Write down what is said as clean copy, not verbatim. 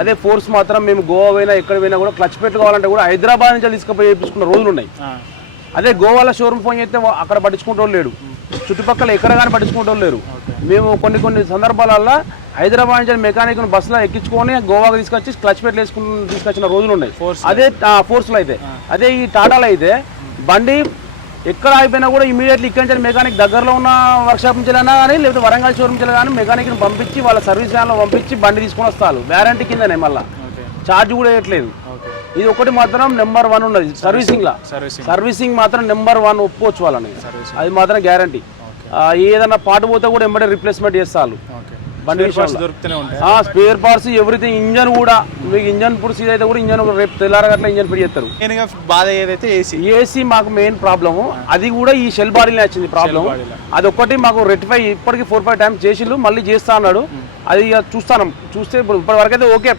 అదే ఫోర్స్ మాత్రం మేము గోవా పోయినా ఎక్కడ పోయినా కూడా క్లచ్ పెట్లు కావాలంటే కూడా హైదరాబాద్ నుంచి తీసుకుపోయి చేయించుకున్న రోజులు ఉన్నాయి. అదే గోవాలో షోరూమ్ ఫోన్ చేస్తే అక్కడ పట్టించుకుంటూ లేడు, చుట్టుపక్కల ఎక్కడ కానీ పట్టించుకుంటూ లేరు. మేము కొన్ని సందర్భాలలో హైదరాబాద్ నుంచి మెకానిక్ బస్సులో ఎక్కించుకొని గోవాకి తీసుకొచ్చి క్లచ్ పెట్లు తీసుకొచ్చిన రోజులు ఉన్నాయి. అదే ఫోర్స్లో అయితే. అదే ఈ టాటాలో అయితే బండి ఎక్కడ అయిపోయినా కూడా ఇమీడియట్లీ ఇక్కడి నుంచి మెకానిక్ దగ్గరలో ఉన్న వర్క్షాప్ నుంచి అయినా కానీ లేకపోతే వరంగల్ షోరూమ్ నుంచి కానీ మెకానిక్ని పంపించి వాళ్ళ సర్వీస్ వ్యాన్లో పంపించి బండి తీసుకొని వస్తారు. వ్యారంటీ కిందనే, మళ్ళీ ఛార్జ్ కూడా వేయట్లేదు. ఇది ఒకటి మాత్రం నెంబర్ 1 ఉన్నది సర్వీసింగ్ మాత్రం నెంబర్ 1 ఒప్పుకోవచ్చు వాళ్ళని, అది మాత్రం గ్యారంటీ. ఏదైనా పాటు పోతే కూడా ఎంబడే రిప్లేస్మెంట్ చేస్తారు బండి. స్పేర్ పార్ట్స్ ఎవ్రీథింగ్, ఇంజన్ కూడా మీకు ఇంజన్ పుడిసి అయితే కూడా ఇంజన్ రేపు తెల్లారగట్ల ఇంజన్ ఫిట్ చేస్తారు. బాధ ఏదైతే ఏసీ మాకు మెయిన్ ప్రాబ్లము, అది కూడా ఈ షెల్ బాడీలో వచ్చింది ప్రాబ్లం. అది ఒక్కటి మాకు రెక్టిఫై ఇప్పటికి 4-5 టైమ్స్ చేసిళ్ళు, మళ్ళీ చేస్తా అన్నాడు. అది చూస్తాను, చూస్తే ఇప్పుడు ఇప్పటి వరకు అయితే ఓకే.